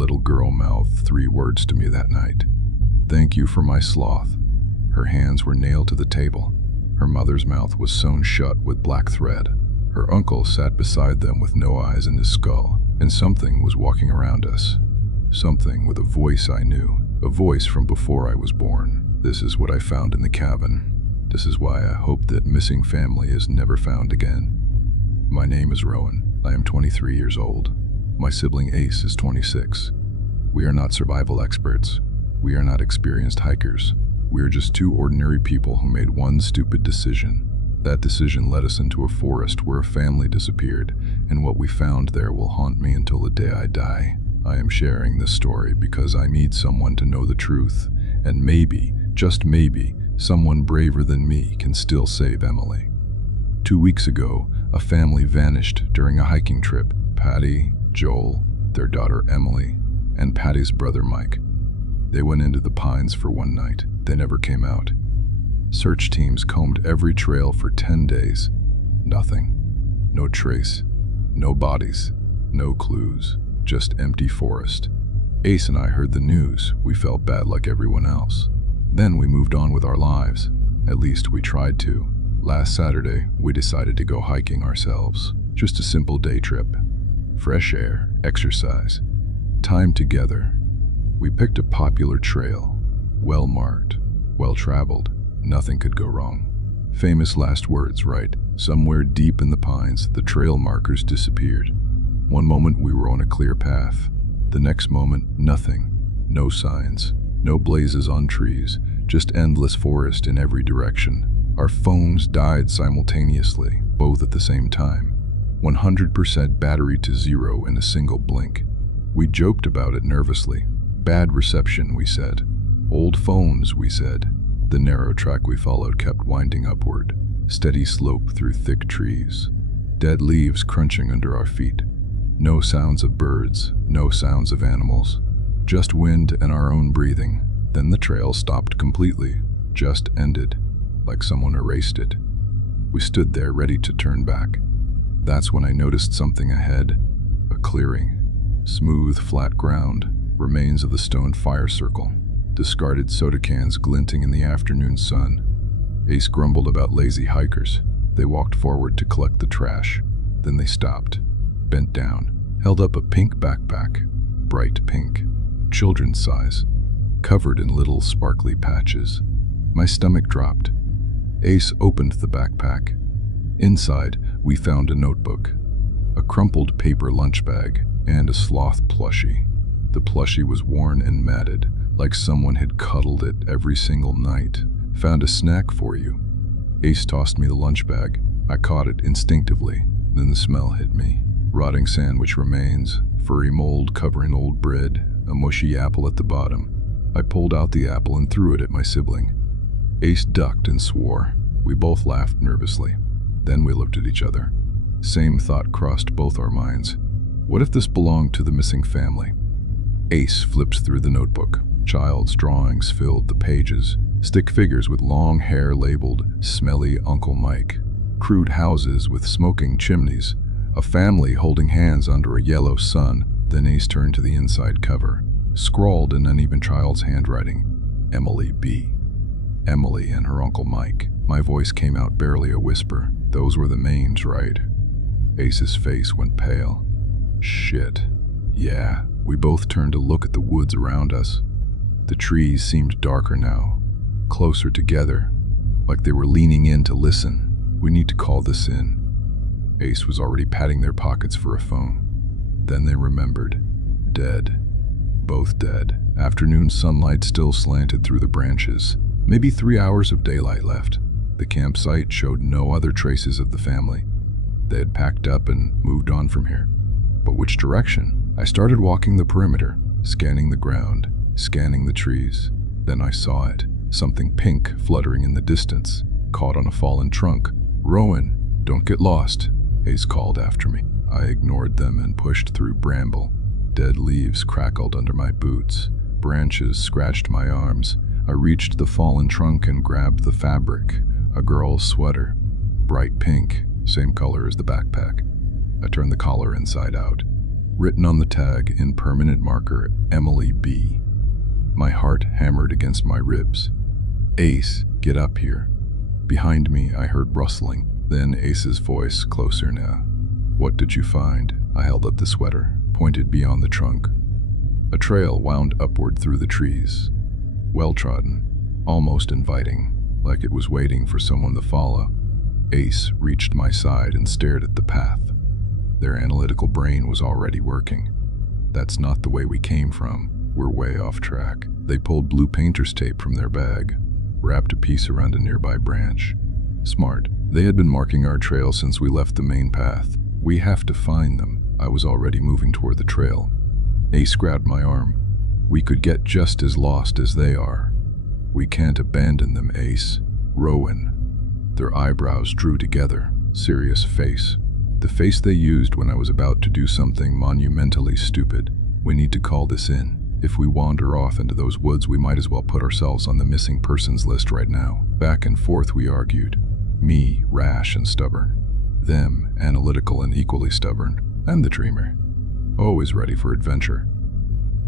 little girl mouthed 3 words to me that night. Thank you for my sloth. Her hands were nailed to the table. Her mother's mouth was sewn shut with black thread. Her uncle sat beside them with no eyes in his skull, and something was walking around us. Something with a voice I knew, a voice from before I was born. This is what I found in the cabin. This is why I hope that missing family is never found again. My name is Rowan. I am 23 years old. My sibling Ace is 26. We are not survival experts. We are not experienced hikers. We are just 2 ordinary people who made one stupid decision. That decision led us into a forest where a family disappeared, and what we found there will haunt me until the day I die. I am sharing this story because I need someone to know the truth, and maybe, just maybe, someone braver than me can still save Emily. 2 weeks ago, a family vanished during a hiking trip. Patty, Joel, their daughter Emily, and Patty's brother Mike. They went into the pines for one night. They never came out. Search teams combed every trail for 10 days. Nothing. No trace. No bodies. No clues. Just empty forest. Ace and I heard the news. We felt bad like everyone else. Then we moved on with our lives. At least we tried to. Last Saturday, we decided to go hiking ourselves. Just a simple day trip. Fresh air, exercise, time together. We picked a popular trail. Well-marked, well-traveled. Nothing could go wrong. Famous last words, right? Somewhere deep in the pines, the trail markers disappeared. One moment we were on a clear path. The next moment, nothing. No signs. No blazes on trees. Just endless forest in every direction. Our phones died simultaneously, both at the same time. 100% battery to 0 in a single blink. We joked about it nervously. Bad reception, we said. Old phones, we said. The narrow track we followed kept winding upward. Steady slope through thick trees. Dead leaves crunching under our feet. No sounds of birds, no sounds of animals. Just wind and our own breathing. Then the trail stopped completely. Just ended. Like someone erased it. We stood there ready to turn back. That's when I noticed something ahead. A clearing. Smooth, flat ground. Remains of the stone fire circle. Discarded soda cans glinting in the afternoon sun. Ace grumbled about lazy hikers. They walked forward to collect the trash. Then they stopped, bent down, held up a pink backpack. Bright pink. Children's size. Covered in little sparkly patches. My stomach dropped. Ace opened the backpack. Inside, we found a notebook, a crumpled paper lunch bag, and a sloth plushie. The plushie was worn and matted, like someone had cuddled it every single night. Found a snack for you. Ace tossed me the lunch bag. I caught it instinctively. Then the smell hit me. Rotting sandwich remains, furry mold covering old bread, a mushy apple at the bottom. I pulled out the apple and threw it at my sibling. Ace ducked and swore. We both laughed nervously. Then we looked at each other. Same thought crossed both our minds. What if this belonged to the missing family? Ace flipped through the notebook. Child's drawings filled the pages. Stick figures with long hair labeled Smelly Uncle Mike. Crude houses with smoking chimneys. A family holding hands under a yellow sun. Then Ace turned to the inside cover. Scrawled in uneven child's handwriting. Emily B. Emily and her Uncle Mike. My voice came out barely a whisper. Those were the names, right? Ace's face went pale. Shit. Yeah. We both turned to look at the woods around us. The trees seemed darker now, closer together, like they were leaning in to listen. We need to call this in. Ace was already patting their pockets for a phone. Then they remembered. Dead. Both dead. Afternoon sunlight still slanted through the branches. Maybe 3 hours of daylight left. The campsite showed no other traces of the family. They had packed up and moved on from here. But which direction? I started walking the perimeter, scanning the ground, scanning the trees. Then I saw it. Something pink fluttering in the distance, caught on a fallen trunk. Rowan, don't get lost, Ace called after me. I ignored them and pushed through bramble. Dead leaves crackled under my boots. Branches scratched my arms. I reached the fallen trunk and grabbed the fabric. A girl's sweater. Bright pink, same color as the backpack. I turned the collar inside out. Written on the tag in permanent marker, Emily B. My heart hammered against my ribs. Ace, get up here. Behind me, I heard rustling. Then Ace's voice, closer now. What did you find? I held up the sweater, pointed beyond the trunk. A trail wound upward through the trees. Well-trodden, almost inviting, like it was waiting for someone to follow. Ace reached my side and stared at the path. Their analytical brain was already working. That's not the way we came from. We're way off track. They pulled blue painter's tape from their bag, wrapped a piece around a nearby branch. Smart. They had been marking our trail since we left the main path. We have to find them. I was already moving toward the trail. Ace grabbed my arm. We could get just as lost as they are. We can't abandon them, Ace. Rowan. Their eyebrows drew together. Serious face. The face they used when I was about to do something monumentally stupid. We need to call this in. If we wander off into those woods, we might as well put ourselves on the missing persons list right now. Back and forth we argued. Me, rash and stubborn. Them, analytical and equally stubborn. I'm the dreamer. Always ready for adventure.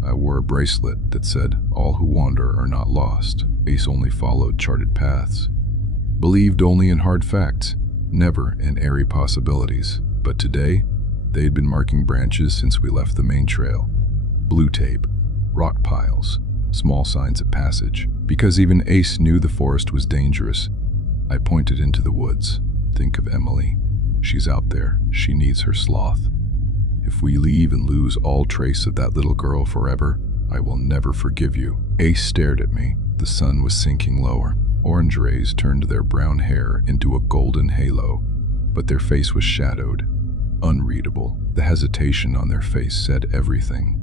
I wore a bracelet that said, all who wander are not lost. Ace only followed charted paths. Believed only in hard facts, never in airy possibilities. But today, they had been marking branches since we left the main trail. Blue tape, rock piles, small signs of passage. Because even Ace knew the forest was dangerous, I pointed into the woods. Think of Emily. She's out there. She needs her sloth. If we leave and lose all trace of that little girl forever, I will never forgive you. Ace stared at me. The sun was sinking lower. Orange rays turned their brown hair into a golden halo, but their face was shadowed, unreadable. The hesitation on their face said everything.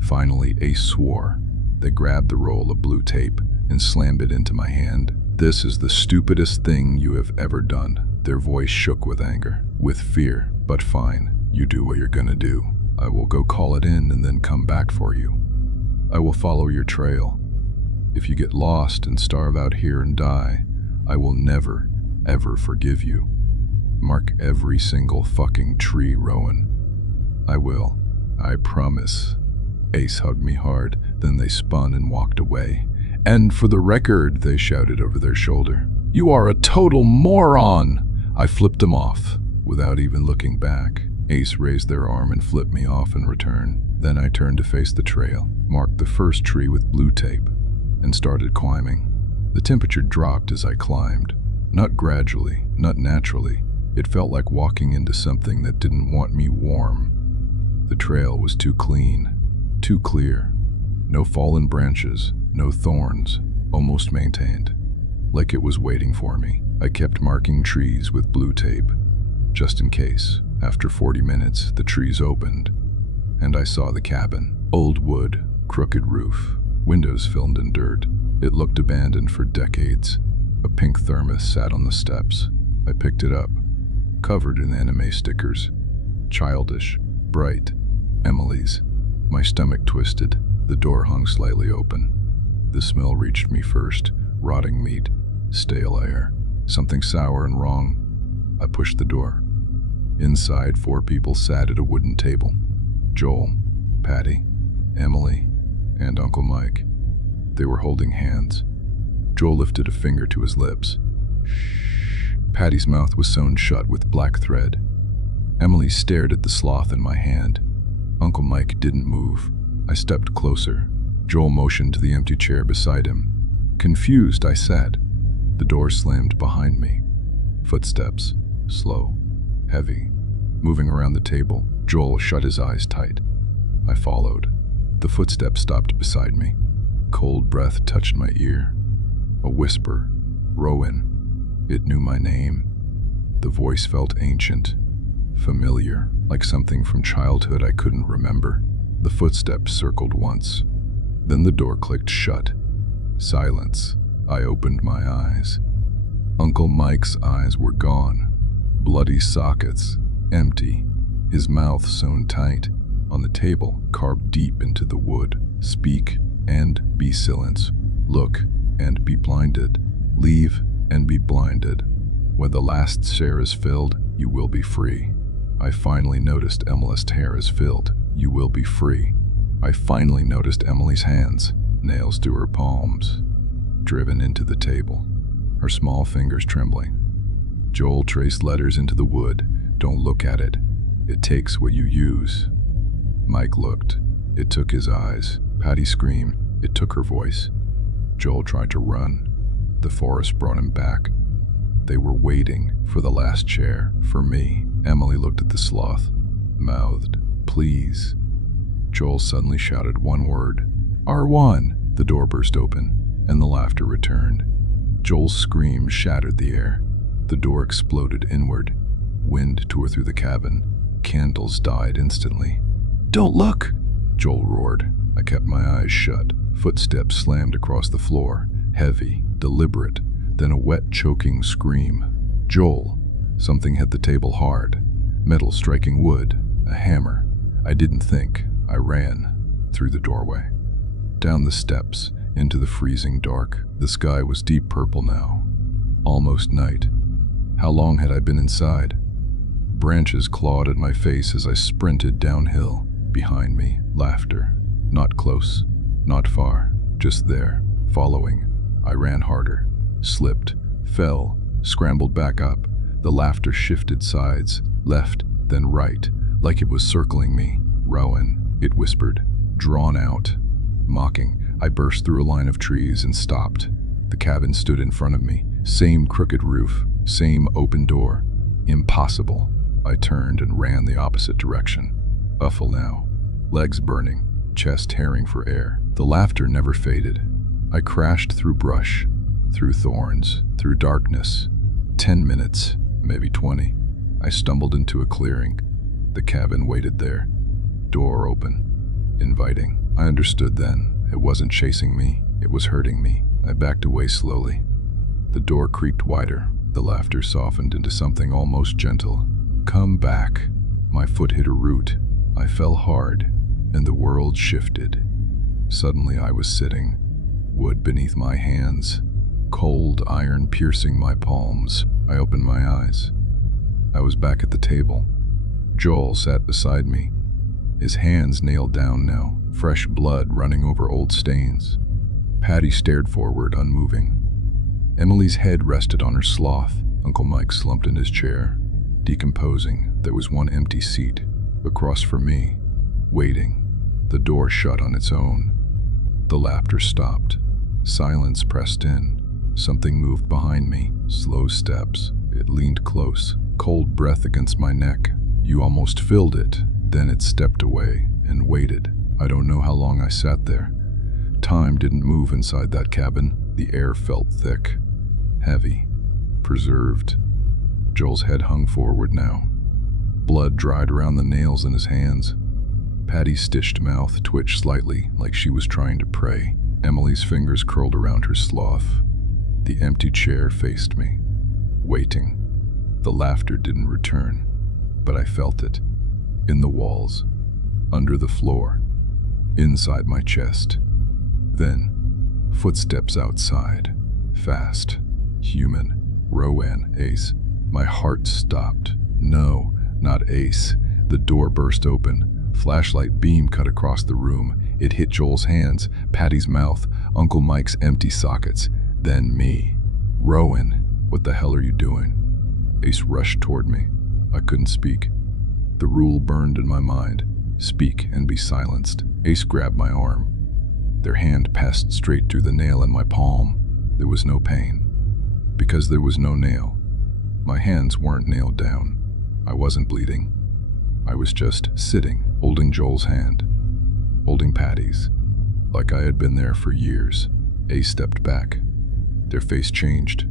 Finally, Ace swore. They grabbed the roll of blue tape and slammed it into my hand. This is the stupidest thing you have ever done. Their voice shook with anger, with fear. But fine, you do what you're gonna do. I will go call it in and then come back for you. I will follow your trail. If you get lost and starve out here and die, I will never, ever forgive you. Mark every single fucking tree, Rowan. I will. I promise. Ace hugged me hard, then they spun and walked away. And for the record, they shouted over their shoulder, you are a total moron! I flipped them off, without even looking back. Ace raised their arm and flipped me off in return. Then I turned to face the trail, marked the first tree with blue tape, and started climbing. The temperature dropped as I climbed. Not gradually, not naturally. It felt like walking into something that didn't want me warm. The trail was too clean, too clear. No fallen branches, no thorns, almost maintained. Like it was waiting for me. I kept marking trees with blue tape, just in case. After 40 minutes, the trees opened, and I saw the cabin. Old wood, crooked roof, windows filled in dirt. It looked abandoned for decades. A pink thermos sat on the steps. I picked it up, covered in anime stickers. Childish, bright, Emily's. My stomach twisted. The door hung slightly open. The smell reached me first. Rotting meat, stale air, something sour and wrong. I pushed the door. Inside, 4 people sat at a wooden table. Joel, Patty, Emily, and Uncle Mike. They were holding hands. Joel lifted a finger to his lips. Shh. Patty's mouth was sewn shut with black thread. Emily stared at the sloth in my hand. Uncle Mike didn't move. I stepped closer. Joel motioned to the empty chair beside him. Confused, I sat. The door slammed behind me. Footsteps, slow, heavy, moving around the table. Joel shut his eyes tight. I followed. The footsteps stopped beside me. Cold breath touched my ear. A whisper, Rowan. It knew my name. The voice felt ancient, familiar, like something from childhood I couldn't remember. The footsteps circled once. Then the door clicked shut. Silence. I opened my eyes. Uncle Mike's eyes were gone. Bloody sockets, empty. His mouth sewn tight. On the table, carved deep into the wood. Speak and be silent. Look and be blinded. Leave and be blinded. When the last share is filled, you will be free. I finally noticed Emily's hair is filled. You will be free. I finally noticed Emily's hands, nails to her palms, driven into the table, her small fingers trembling. Joel traced letters into the wood. Don't look at it. It takes what you use. Mike looked. It took his eyes. Patty screamed. It took her voice. Joel tried to run. The forest brought him back. They were waiting for the last chair, for me. Emily looked at the sloth, mouthed, "Please." Joel suddenly shouted one word. "R1!" The door burst open, and the laughter returned. Joel's scream shattered the air. The door exploded inward. Wind tore through the cabin. Candles died instantly. "Don't look!" Joel roared. I kept my eyes shut. Footsteps slammed across the floor, heavy, deliberate, then a wet, choking scream. "Joel!" Something hit the table hard. Metal striking wood, a hammer. I didn't think. I ran. Through the doorway. Down the steps, into the freezing dark. The sky was deep purple now. Almost night. How long had I been inside? Branches clawed at my face as I sprinted downhill. Behind me, laughter. Not close, not far, just there, following. I ran harder, slipped, fell, scrambled back up. The laughter shifted sides, left, then right, like it was circling me. "Rowan," it whispered, drawn out, mocking. I burst through a line of trees and stopped. The cabin stood in front of me. Same crooked roof, same open door. Impossible. I turned and ran the opposite direction. Awful now. Legs burning, chest tearing for air. The laughter never faded. I crashed through brush, through thorns, through darkness. 10 minutes, maybe 20. I stumbled into a clearing. The cabin waited there. Door open. Inviting. I understood then. It wasn't chasing me. It was hurting me. I backed away slowly. The door creaked wider. The laughter softened into something almost gentle. "Come back." My foot hit a root. I fell hard, and the world shifted. Suddenly I was sitting, wood beneath my hands, cold iron piercing my palms. I opened my eyes. I was back at the table. Joel sat beside me, his hands nailed down now, fresh blood running over old stains. Patty stared forward, unmoving. Emily's head rested on her sloth. Uncle Mike slumped in his chair, decomposing. There was one empty seat, across from me, waiting. The door shut on its own. The laughter stopped. Silence pressed in. Something moved behind me. Slow steps. It leaned close. Cold breath against my neck. You almost filled it. Then it stepped away and waited. I don't know how long I sat there. Time didn't move inside that cabin. The air felt thick, heavy, preserved. Joel's head hung forward now. Blood dried around the nails in his hands. Patty's stitched mouth twitched slightly, like she was trying to pray. Emily's fingers curled around her sloth. The empty chair faced me, waiting. The laughter didn't return, but I felt it. In the walls, under the floor, inside my chest. Then, footsteps outside. Fast. Human. Rowan. Ace. My heart stopped. No, not Ace. The door burst open. Flashlight beam cut across the room. It hit Joel's hands, Patty's mouth, Uncle Mike's empty sockets. Then me. "Rowan, what the hell are you doing?" Ace rushed toward me. I couldn't speak. The rule burned in my mind. Speak and be silenced. Ace grabbed my arm. Their hand passed straight through the nail in my palm. There was no pain. Because there was no nail. My hands weren't nailed down. I wasn't bleeding. I was just sitting, holding Joel's hand, holding Patty's, like I had been there for years. Ace stepped back. Their face changed.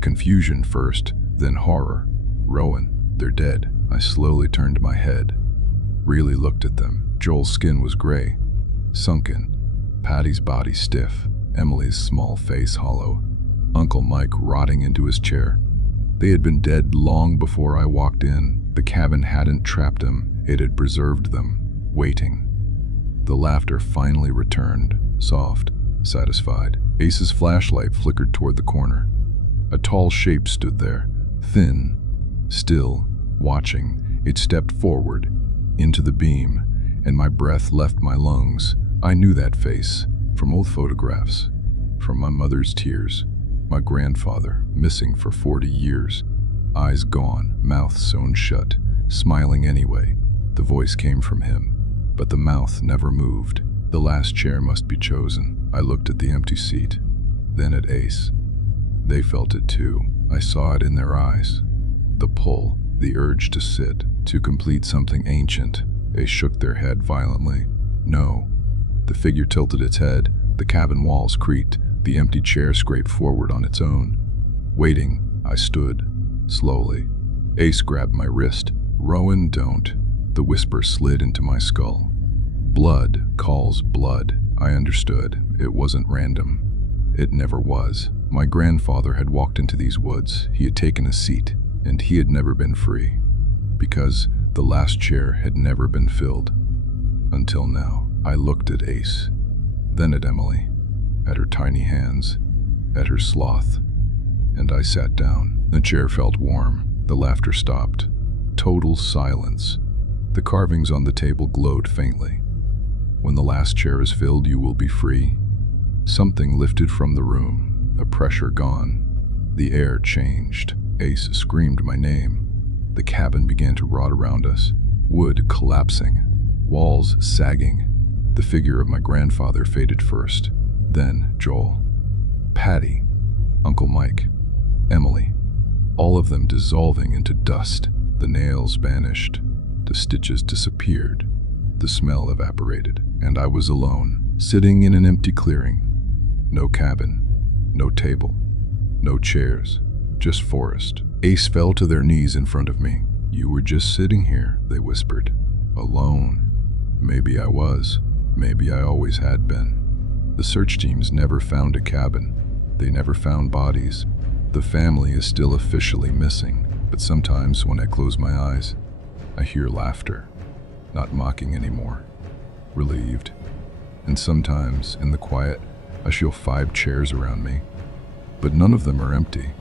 Confusion first, then horror. "Rowan, they're dead." I slowly turned my head, really looked at them. Joel's skin was gray, sunken, Patty's body stiff, Emily's small face hollow, Uncle Mike rotting into his chair. They had been dead long before I walked in. The cabin hadn't trapped them, it had preserved them, waiting. The laughter finally returned, soft, satisfied. Ace's flashlight flickered toward the corner. A tall shape stood there, thin, still, watching. It stepped forward, into the beam, and my breath left my lungs. I knew that face, from old photographs, from my mother's tears, my grandfather, missing for 40 years, eyes gone, mouth sewn shut, smiling anyway. The voice came from him, but the mouth never moved. The last chair must be chosen. I looked at the empty seat, then at Ace. They felt it too. I saw it in their eyes. The pull, the urge to sit, to complete something ancient. Ace shook their head violently. No. The figure tilted its head. The cabin walls creaked. The empty chair scraped forward on its own. Waiting, I stood, slowly. Ace grabbed my wrist. "Rowan, don't." The whisper slid into my skull. Blood calls blood. I understood. It wasn't random. It never was. My grandfather had walked into these woods. He had taken a seat, and he had never been free. Because the last chair had never been filled. Until now. I looked at Ace, then at Emily, at her tiny hands, at her sloth, and I sat down. The chair felt warm. The laughter stopped. Total silence. The carvings on the table glowed faintly. When the last chair is filled, you will be free. Something lifted from the room, the pressure gone. The air changed. Ace screamed my name. The cabin began to rot around us, wood collapsing, walls sagging. The figure of my grandfather faded first, then Joel, Patty, Uncle Mike, Emily, all of them dissolving into dust. The nails vanished, the stitches disappeared, the smell evaporated, and I was alone, sitting in an empty clearing. No cabin, no table, no chairs, just forest. Ace fell to their knees in front of me. "You were just sitting here," they whispered. "Alone." Maybe I was. Maybe I always had been. The search teams never found a cabin. They never found bodies. The family is still officially missing. But sometimes when I close my eyes, I hear laughter. Not mocking anymore. Relieved. And sometimes, in the quiet, I feel 5 chairs around me. But none of them are empty.